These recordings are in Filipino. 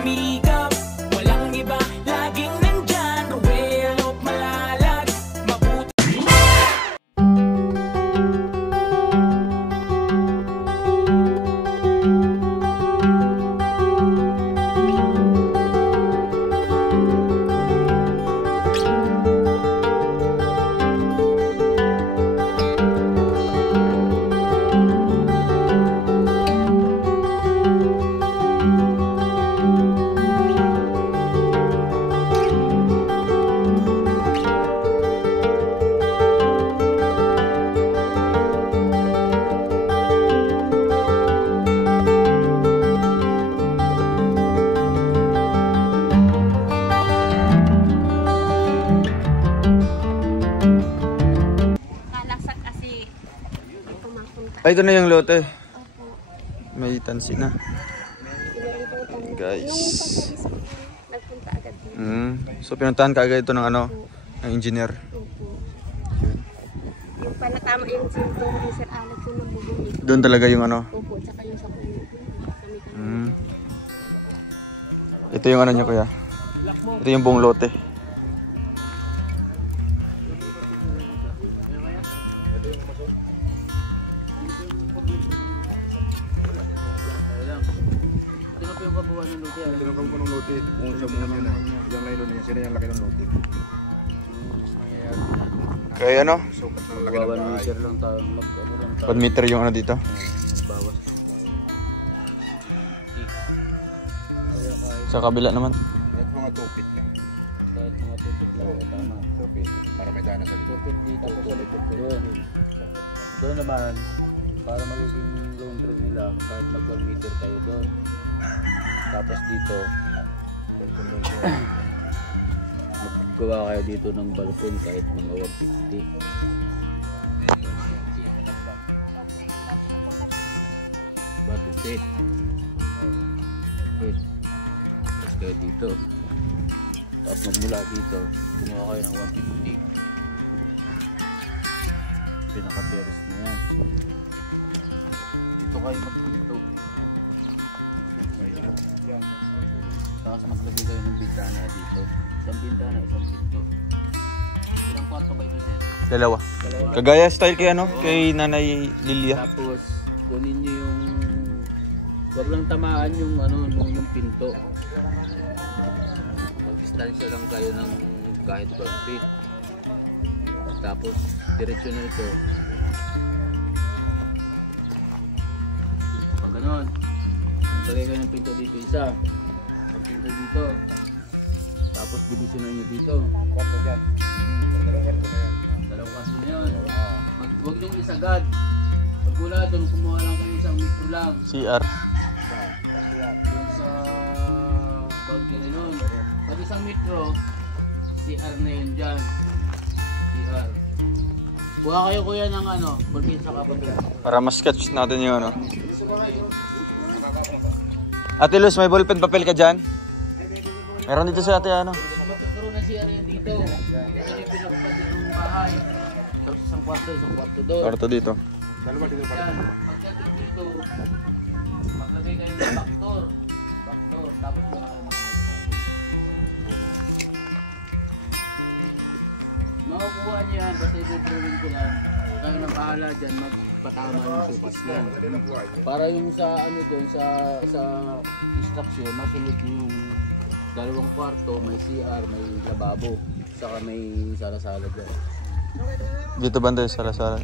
sumikap. Walang iba, laging nandyan. Ruwelo, malalag, mabuti. Ay, ito na yung lote. May tansi na. Guys. Nagpunta agad dito. So pinuntahan ka agad ito ng ano, ng engineer. Yung panatama yung sintong ni Sir Alex yung nabubunyi. Doon talaga yung ano. Opo, tsaka yung sa kulit. Ito yung ano niya, kuya. Ito yung buong lote. Tinangkang ko ng lote, kung siya muna yun na, yung nylon niya, sila yung laki ng lote. Kaya ano? Sukat ng laki ng bahay. 1 meter lang tayo, 1 meter yung ano dito. bawas lang tayo. Sa kabila naman. Kahit mga 2 feet lang. Kahit mga 2 feet lang, tama. 2 feet, para may dana sa 2 feet dito, tapos sa likod doon. Doon naman, para magiging laundry nila, kahit mag 1 meter tayo doon. Tapos dito, maggawa kayo dito ng balkon kahit mga 150. Diba 2 feet? Tapos kayo dito. Tapos magmula dito, gumawa kayo ng 150. Pinaka-terrace na yan. Dito kayo magpinto. Tapos maglagay kayo ng bintana dito. Isang bintana, isang pinto. Ilang kwarto ba ito, sir? Dalawa. Kagaya style kay ano, kay Nanay Lilia. Tapos kunin nyo yung, wag lang tamaan yung ano, yung pinto. Mag-distansya lang kayo ng kahit 1 feet. Tapos diretso na ito. Pag ganon, maglagay kayo ng pinto dito isa. Ang pinto dito. Tapos divisionan nyo dito. kwarto dyan. Dalawang kaso na yun. Huwag niyong isagad. Pag wala doon, kumuha lang kayo isang metro lang. CR. Yung sa boundary nun. Pag isang metro, CR na yun dyan. CR. Kuha kayo kuya ng ano, bulkin sa kababla. Para mas sketch natin yung ano. Ate Luz, may ballpen papel ka dyan? Meron dito sa ate ano. Magkakaroon na CR yan dito. Ito na yung pinakapatid ng bahay. Tapos isang kwarto doon. Kwarto dito. Dalawa dito pa. Yan, pagdating dito, maglagay kayo ng backdoor. Tapos doon kayo makukuha niyo yan, basta i-drawing ko lang. Kayo nang bahala dyan, magpatama yung supas lang. Para yung sa ano doon, sa instruction, masunod yung 2 kwarto, may CR, may lababo, saka may sala-sala dyan. Dito banda yung sala-sala.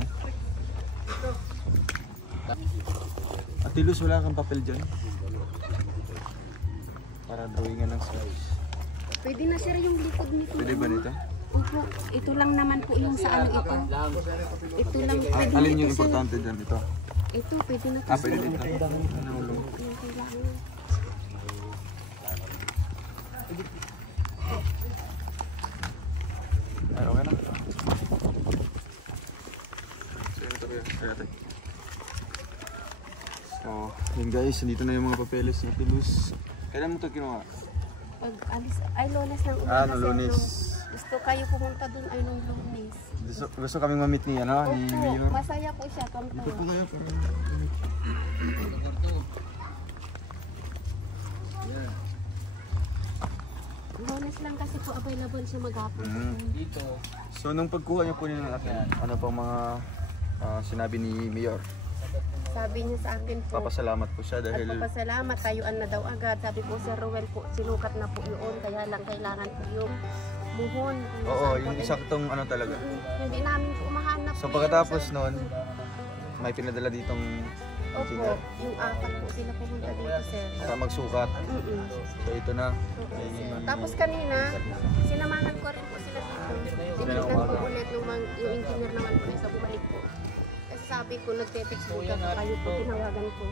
Ate Luz, wala kang papel dyan? Para drawingan ng slice. Pwede na sir yung likod nito. Pwede ba nito? Opo, ito lang naman po yung sa ano ito. Ito lang pwede Alin na yung ito, sir. importante dyan? Ito? Ito, pwede na ito. Pwede dito. Ay, okay na. So, yun guys, dito na yung mga papeles ni Ate Luz. Kailan mo ito kinuha? Pag alis, ay lunes ng umaga. No, sir, Lunes. nung gusto kayo pumunta dun ay nung lunes. Gusto kaming mamit ni, ano, ni Opo, Mayor. masaya po siya. Dito po kayo para... Lunes lang kasi po available siya maghapon. Dito. So nung pagkuha niyo po nila natin, ano pang mga sinabi ni Mayor? Sabi niya sa akin po, Papasalamat po siya at dahil papasalamat, tayuan na daw agad. Sabi po, Sir Ruel po, sinukat na po yun, kaya lang kailangan po yung muhon. kung oo, saan po. yung saktong ano talaga. Hindi namin po mahanap. So po pagkatapos yun. noon, may pinadala ditong Opo, engineer yung apat po sila pumunta dito, Sir. para magsukat. So ito na. Tapos kanina, sinamahan ko rin po sila dito. Tinignan ko ulit yung engineer naman po sa bumalik po. Kasi sabi ko, nagte-text po ka kayo po, tinawagan ko.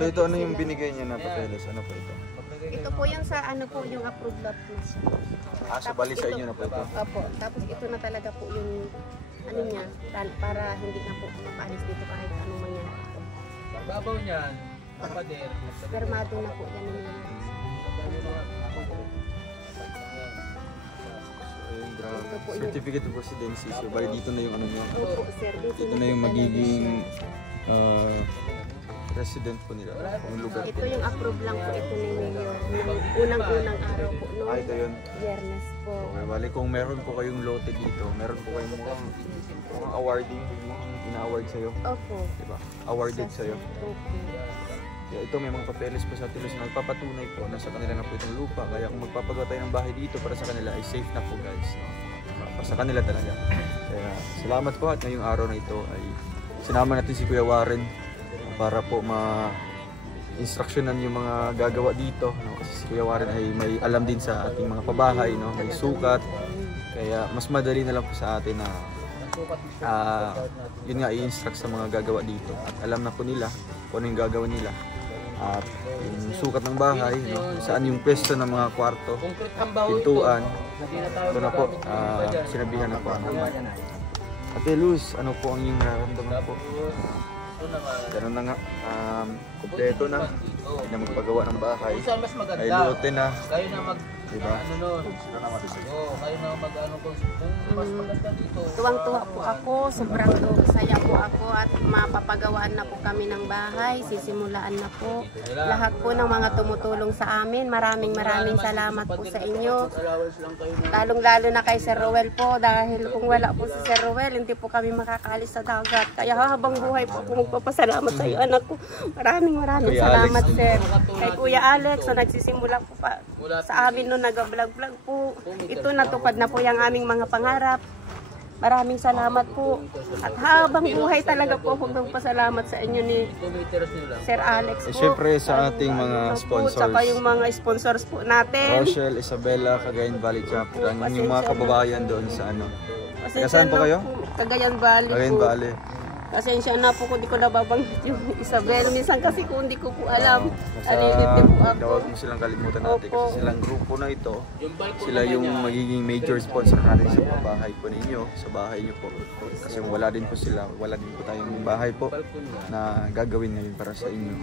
So ito ano yung binigay niya na papeles? Ano po ito? Ito po yung sa ano po, yung approved lot na siya. So bali sa inyo na po ito? Opo, tapos ito na talaga po yung ano niya, para hindi na po mapaalis dito kahit anong mangyari. Babaw niyan, papader. Permado na po yan yung Ayun, grabe. Certificate of residency. So bali dito na yung ano niya. Opo, sir. Dito na yung magiging resident po nila. Yung lugar po. Ito yung approve lang po ito ni Mayor. Yung unang-unang araw po noon. Ito yun. Biyernes po. Okay, bali kung meron po kayong lote dito, meron po kayong mukhang awarding, mukhang ina-award sa'yo. Opo. Diba? Awarded sa'yo. Okay. Kaya ito may mga papeles po sa atin na nagpapatunay po na sa kanila na po itong lupa. Kaya kung magpapagawa tayo ng bahay dito para sa kanila ay safe na po guys. No? Para sa kanila talaga. Kaya salamat po at ngayong araw na ito ay sinama natin si Kuya Warren para po ma-instructionan yung mga gagawa dito. No? Kasi si Kuya Warren ay may alam din sa ating mga pabahay, no? May sukat. Kaya mas madali na lang po sa atin na yun nga i-instruct sa mga gagawa dito. At alam na po nila kung ano yung gagawin nila. At yung sukat ng bahay, no? Saan yung pwesto ng mga kwarto, pintuan. Ito na po, sinabihan na po. Ate Luz, ano po ang inyong nararamdaman po? Ganun na nga, kompleto na. Hindi na magpagawa ng bahay. Kung saan mas maganda? Ay lote na. Kayo na mag... Diba? Ano nun? Oo, kayo na mag-ano kung mas maganda dito. Tuwang-tuwa po ako, sobrang saya po ako at mapapagawaan na po kami ng bahay, sisimulaan na po. Lahat po ng mga tumutulong sa amin, maraming salamat po sa inyo. Allowance lang kayo na. Lalong-lalo na kay Sir Ruel po dahil kung wala po si Sir Ruel, hindi po kami makakalis sa dagat. Kaya habang buhay po ako magpapasalamat sa iyo, anak ko. Maraming Kuya salamat, Alex. Sir. Kay Kuya Alex, so nagsisimula po pa sa amin noon, nag-vlog-vlog po. Ito natupad na po yung aming mga pangarap. Maraming salamat po. At habang buhay talaga po akong magpasalamat sa inyo ni 2 meters nyo lang. Sir Alex po. Siyempre sa ating mga sponsors. Saka yung mga sponsors po natin. Rochelle, Isabela, Cagayan Valley Chapter. Yung mga kababayan doon sa ano. Pasensya Saan po na kayo? Cagayan Valley Cagayan po. Valley. Pasensya na po kung di ko nababanggit yung Isabel. Minsan kasi kung di ko po alam, Basta alilito po ako. huwag mo silang kalimutan natin Opo. kasi silang grupo na ito. Yung balcony Sila yung magiging major sponsor natin sa mga bahay po ninyo, sa bahay nyo po. Kasi wala din po sila, wala din po tayong bahay po na gagawin ngayon para sa inyo.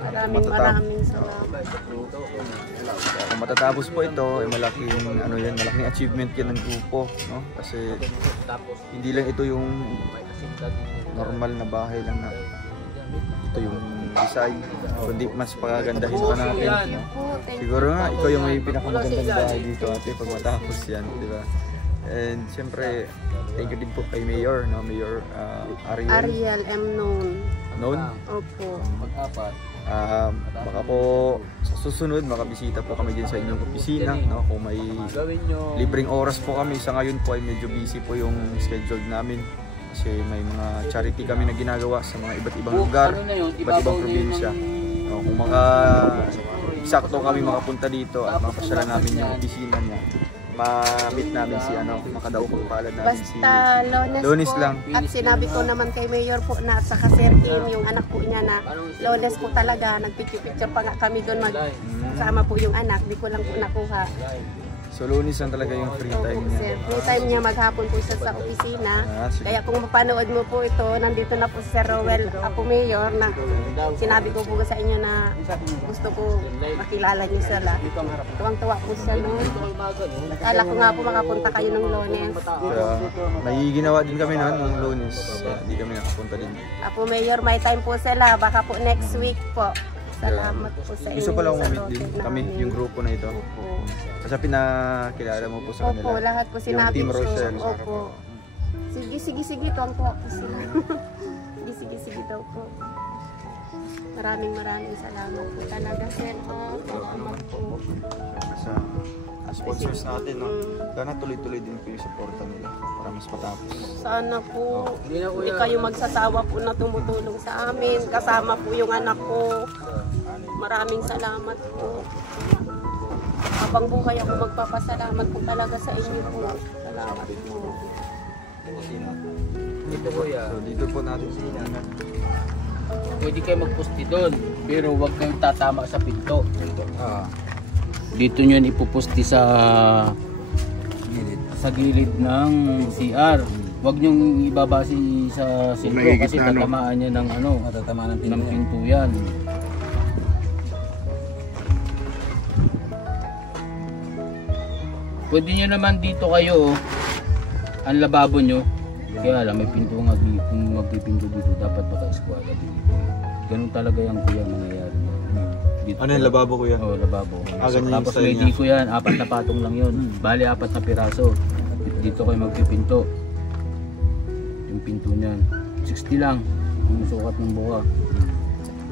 Maraming salamat. Kaya kung matatapos po ito, ay malaking achievement yan ng grupo, no? Kasi hindi lang ito yung normal na bahay lang na ito yung design, kundi mas pagagandahin pa natin, no? Siguro nga, ikaw yung may pinakamagandang bahay dito ate pag matapos yan, di ba? And siyempre, thank you din po kay Mayor, no? Mayor Ariel M. Noon. Opo. Mag-apat. Baka po sa susunod makabisita po kami din sa inyong opisina, no? Kung may Gawin nyo. libreng oras po kami, sa ngayon po ay medyo busy po yung schedule namin kasi may mga charity kami na ginagawa sa mga iba't ibang lugar, Ano na yun? iba't ibang probinsya. No, kung eksakto kami makapunta dito at mapasyalan namin yung opisina niya, ma-meet namin si makadaw kong palad namin Basta Lunes po. lang. At sinabi ko naman kay Mayor po na at saka Sir Kim, yung anak po niya na Lunes po talaga. Nagpicture-picture pa nga kami doon. Kasama po yung anak. Di ko lang po nakuha. So Lunes lang talaga yung free time Opo, niya. sir. Free time niya maghapon po siya sa opisina. Sige. Kaya kung mapanood mo po ito, nandito na po si Sir Rowell, Apo Mayor, na sinabi ko po sa inyo na gusto ko makilala niyo sila. Tuwang-tuwa po siya noon. Akala ko nga po makapunta kayo ng Lunes. Kaya may ginawa din kami noon nung Lunes. Kaya di kami nakapunta din. Apo Mayor, may time po sila. Baka po next week po. Salamat po sa inyo. Gusto ko lang sa umit lote din kami, namin. yung grupo na ito. Opo. Kasi pinakilala mo po sa kanila. Opo, lahat po Yung sinabi Team ko. Rochelle. Opo. Sige, tuwang-tuwa po sila. Sige daw po. Maraming salamat po talaga, sir. Salamat po. Sa sponsors natin, no? Sana tuloy-tuloy din po yung supporta nila para mas patapos. Sana po, Hindi na, kuya. hindi kayo magsasawa po na tumutulong sa amin. Kasama po yung anak ko. Maraming salamat po. Habang buhay ako magpapasalamat po talaga sa inyo po. Salamat po. Ito kuya, So dito po natin sinangat. pwede kayo magpusti doon, pero huwag kayong tatama sa pinto. Dito nyo yan ipupusti sa gilid ng CR. Huwag nyo ibaba sa sentro May kasi gitna, no? tatamaan niya ng ng pinto yan. Pwede nyo naman dito kayo, ang lababo nyo. Kaya lang, may pinto nga dito. Kung magpipinto dito, dapat baka-eskwala dito. Ganun talaga yung kuya mangyayari. Dito Ano yung lababo ko yan? Oo, lababo. Ah, ganyan yung Tapos style may niya. diko yan, 4 na patong lang yun. Bali, 4 na piraso. Dito kayo magpipinto. Yung pinto niyan. 60 lang. Yung sukat ng buka.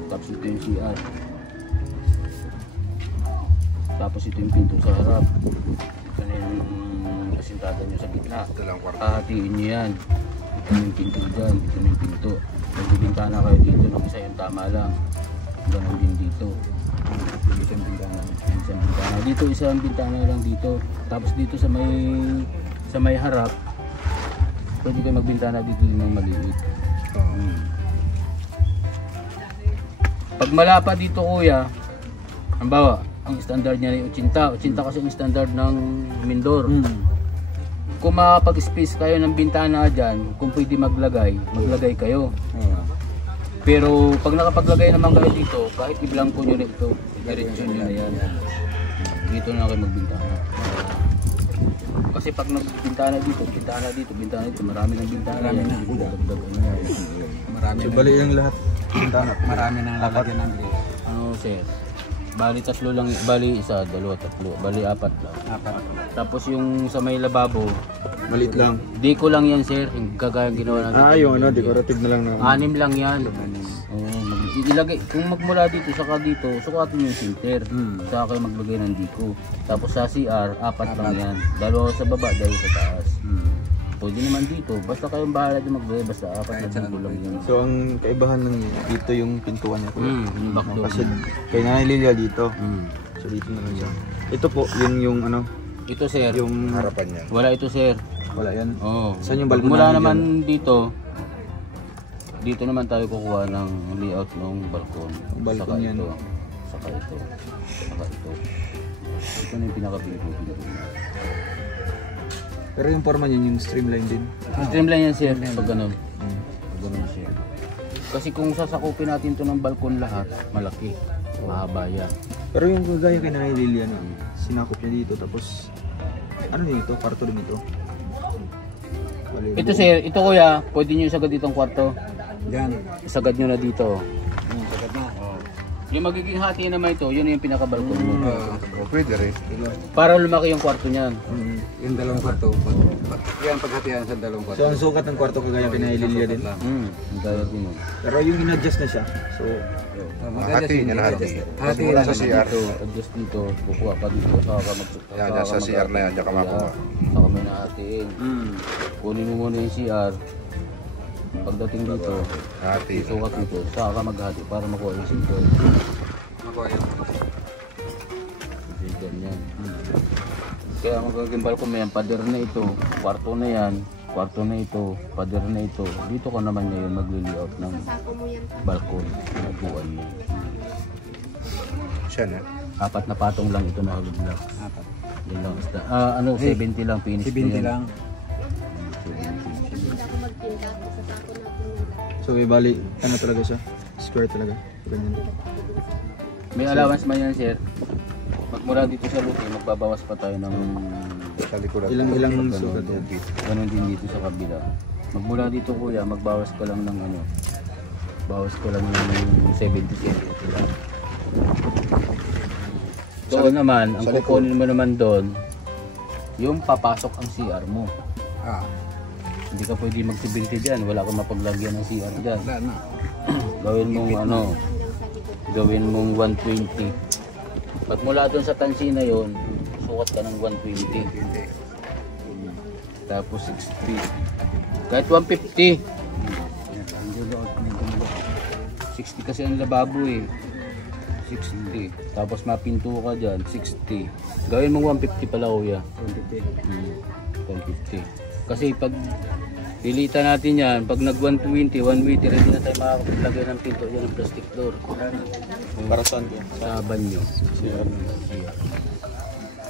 Tapos ito yung CR. Tapos ito yung pinto sa harap. Ito na yung kasintada nyo sa gitna. Hahatiin nyo yan. Ito na yung pinto dyan. Ito na yung pinto. Nagbibintana kayo dito. Nag-isa yung tama lang. Ganon din dito. Isang bintana. Isang bintana. Dito isang bintana lang dito. Tapos dito sa may harap, pwede kayo magbintana dito din ng maliit. Pag malapa dito kuya, halimbawa, ang standard niya ay 80. 80 kasi ang standard ng Mindor. Kung makapag-space kayo ng bintana dyan, kung pwede maglagay kayo. Pero pag nakapaglagay naman kayo dito, kahit i-blanco nyo na ito, diretso nyo na yan. Dito na kayo magbintana. Kasi pag nagbintana dito, marami ng bintana yan. So bali yung lahat. Marami nang lalagyan ng grill. Ano sir? Bali 3 lang, bali 1, 2, 3, bali 4 lang. Tapos yung sa may lababo, Malit lang. deko lang yan sir, yung kagaya ginawa natin. Yung ano, decorative na lang naman. 6 lang yan. Oo, ilagay, kung magmula dito, saka dito, sukatin yung center. Saka kayo maglagay ng diko. Tapos sa CR, 4 lang yan. 2 sa baba, 2 sa taas. Pwede naman dito, basta kayong bahala din maglagay, basta 4 na dito lang yun. So ang kaibahan ng dito yung pintuan niya. Yung backdoor. Kasi kay Nanay Lilia dito. So dito na lang siya. Ito po, yun yung ano, Ito sir, yung Harapan niya. wala ito sir. wala yan. Oo. Saan yung balkon Mula namin naman dito naman tayo kukuha ng layout ng balkon. Balkon Saka yan. ito. Saka ito. Saka ito. Ito na yung pinaka-pinto. Pero yung forma niya yung streamline din. Streamline yan sir, pag ganun. Pag ganun siya. Kasi kung sasakupin natin to ng balkon lahat, malaki. Mahaba yan. Pero yung kagaya kay Nanay Lilia na sinakop niya dito tapos ano din ito? Kwarto din ito. Bali, Ito sir, ito kuya, pwede nyo isagad ditong kwarto. Yan. Isagad nyo na dito. Sagad na. Yung magiging hati naman ito, yun yung pinaka-balkon mo. Pwede rin. Para lumaki yung kwarto niyan. Yung 2 kwarto. Yan paghatian sa 2 kwarto. So ang sukat ng kwarto kagaya kay Nanay Lilia din. Ang daya din yun. Pero yung in-adjust na siya. So Hati niya na hati. Hati Mula na sa CR. Dito, adjust dito, kukuha ka dito, saka ka Yan, yan sa CR na yan, diyan ka makuha. Saka mo nahatiin. Kunin mo muna yung CR. Pagdating dito, Hati. sukat dito, saka ka maghati para makuha yung single. Makuha yun. Hindi ganyan. Kaya magaging balkon mo yan, pader na ito, kwarto na yan, kwarto na ito, pader na ito. Dito ka naman ngayon magli-layout ng Sako mo yan. balkon. Nabuan mo. Siya na. 4 na patong lang ito na hollow block. 4. Yun lang. 70 lang finish. 70 lang. Hindi ako magtinda. Sa sako natin yan. so bali ano talaga siya? Square talaga. Ganyan. May allowance man yan sir. Magmula dito sa luti, magbabawas pa tayo ng Sa likuran. Ilang sukat yan. ganun din dito sa kabila. Magmula dito kuya, magbawas ko lang ng bawas ko lang ng 70 cm lang. Doon naman, ang kukunin mo naman doon, yung papasok ang CR mo. Ah, Hindi ka pwede mag-stability dyan, wala kang mapaglagyan ng CR dyan. wala na. Gawin mong ano, gawin mong 120. Pag mula doon sa tansi na yon, sukat ka ng 120. Tapos 60. Kahit 150. 60 kasi ang lababo eh. 60. Tapos mapinto ka dyan, 60. Gawin mong 150 pala kuya. 150. Kasi pag pilitan natin yan, pag nag 120, 120, ready na tayo makakapaglagay ng pinto dyan ng plastic door. Para saan ko? Sa banyo.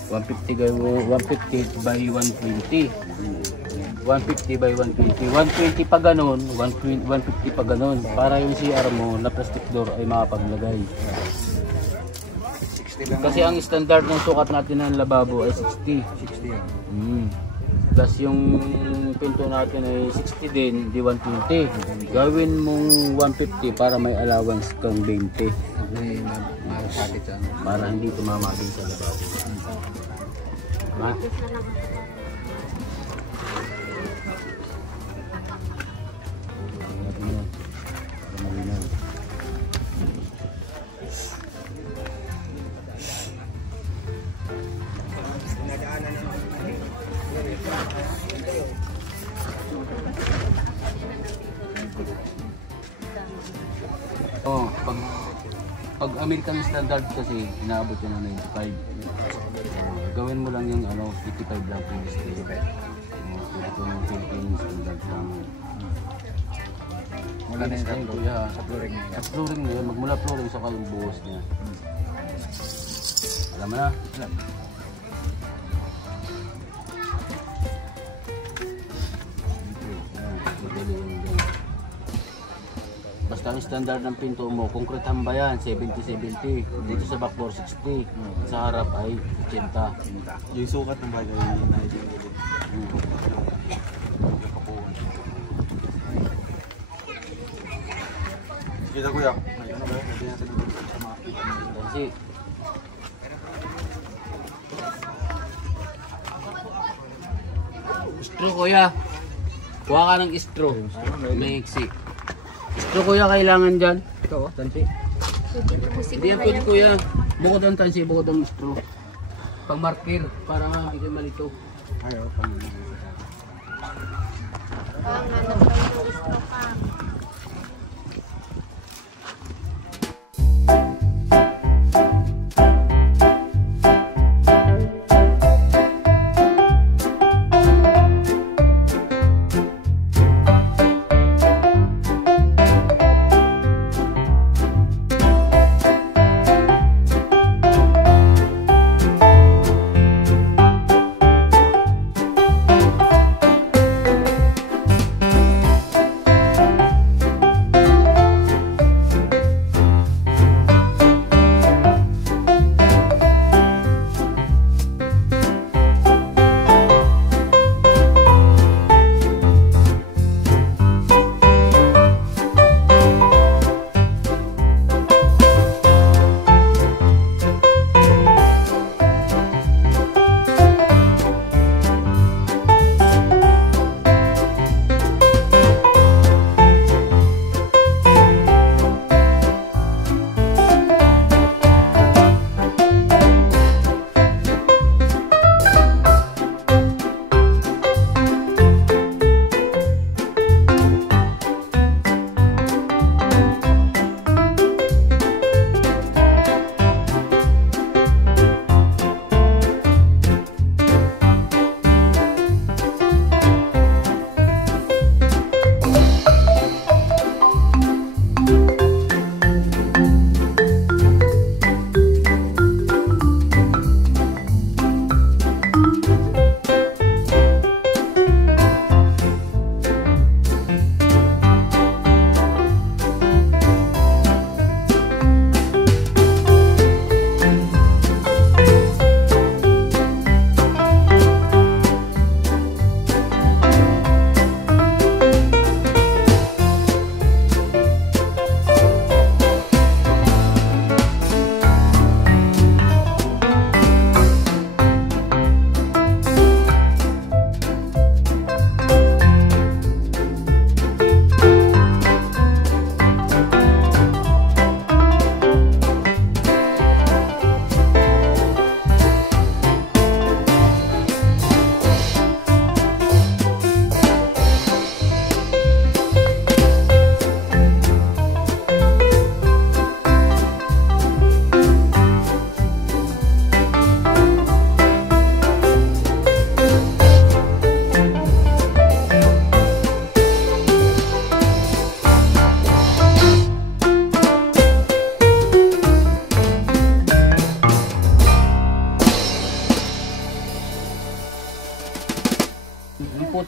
150 by 120. 150 by 120. 120 pa ganun, 150 pa ganun. Para yung CR mo na plastic door ay makapaglagay. Kasi ang standard ng sukat natin ng lababo ay 60. 60 yan. Plus yung pinto natin ay 60 din, di 120. Gawin mong 150 para may allowance kang 20. May masakit sa ano. Para hindi tumama din sa lababo. Ma? Oh, pag American standard kasi inaabot yun ng 95. Gawin mo lang yung ano, 85 lang yung stay. Ito yung Philippine standard lang. Wala na yung Kuya, sa flooring niya. sa flooring na yun, magmula flooring sa yung buhos niya. Alam mo na? Basta ang standard ng pinto mo, konkretan ba yan? 70-70. Dito sa back door 60. Sa harap ay 80. Yung sukat ng bagay na idinilid. Sige na kuya. May ano ba? Pwede natin sa mga kita. Kasi straw kuya. Kuha ka ng straw. May iksi. Straw kuya kailangan dyan. Ito oh, tansi. Hindi yan pwede kuya. Bukod ang tansi, bukod ang straw. Pang marker para hindi kayo malito. Ayaw, Ang ano pa yung stroke ka.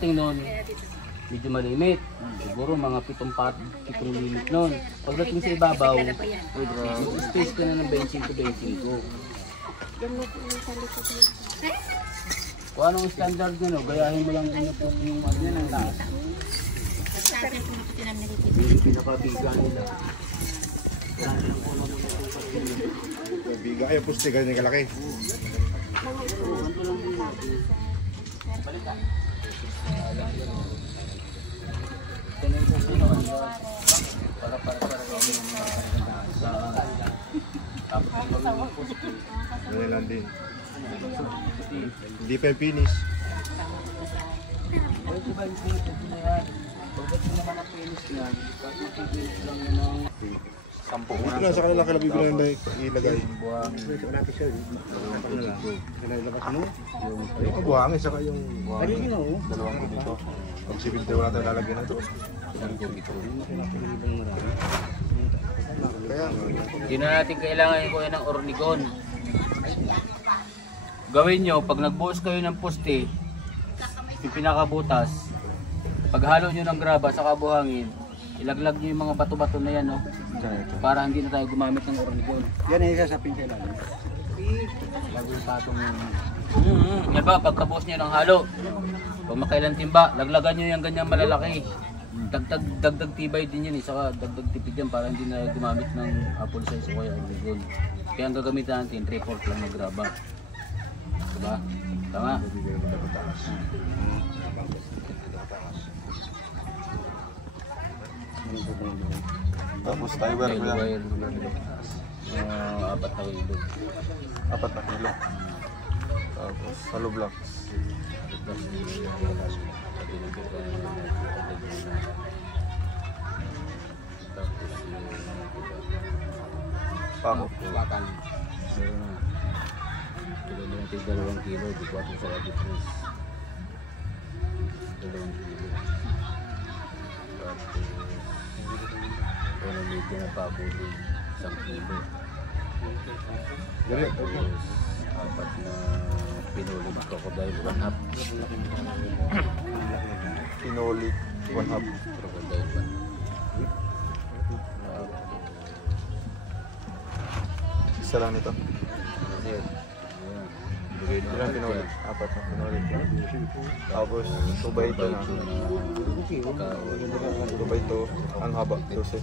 pagdating nun, medyo malimit. Siguro mga 7 limit nun. Pagdating sa ibabaw, space ka na ng 25-25. Kung anong standard nyo, no, gayahin mo lang yung ano yan ang lahat. Yung pinakabiga nila. Biga kayo, puste, ganyan kalaki. Ganyan lang din. Hindi pa yung finish. Ito na sa kanila kala bibilang na ilagay. Yung kabuhangin saka yung dalawang ko dito. Pag sibinte wala tayo lalagyan na ito. Hindi na natin kailangan ko ng ornigon. Gawin nyo, pag nagbuhos kayo ng poste, yung pinakabutas, paghalo nyo ng graba sa kabuhangin, ilaglag nyo yung mga bato-bato na yan, no? Para hindi na tayo gumamit ng ornigon. Yan ay isa sa pinsan namin. Bago yung patong yan ba, pagkabuhos nyo ng halo, pag makailan timba, laglagan nyo yung ganyang malalaki. Dagdag tibay din yan, saka dagdag tipid yan para hindi na gumamit ng apple size o kaya ornigon. Kaya ang gagamitan natin, 3/4 lang na graba. Diba? Tama? Tapos tie wire ko yan. 4 na kilo. 4 na kilo. Tapos hollow blocks. Pako. Bakal. Meron na. Tulad na natin 2 kilo, di 4 sa difference. 2 kilo. Tapos, wala medyo na pako din, 1 kilo. Tapos, 4 na pinulog crocodile, 1/2. Pinolit 1/2. Crocodile 1/2. Isa lang nito. Kasi, Ilang pinolit? 4 na pinolit. Tapos 2x2 na. 2x2 ang haba. 12.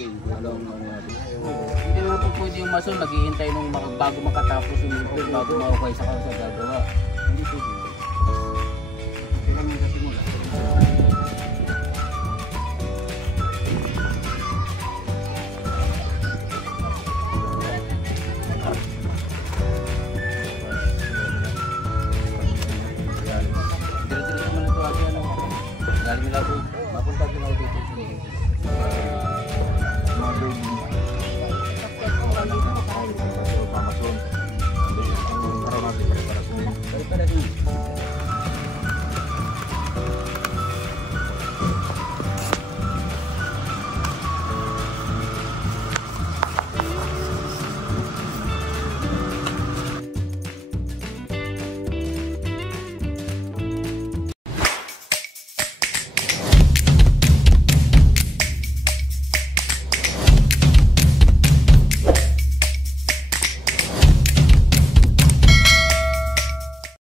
Hindi naman po pwede yung mason, maghihintay nung bago makatapos yung ipin, bago mahukay sa kanya gagawa. Hindi pwede. Kailangan sa simula. Galing nila po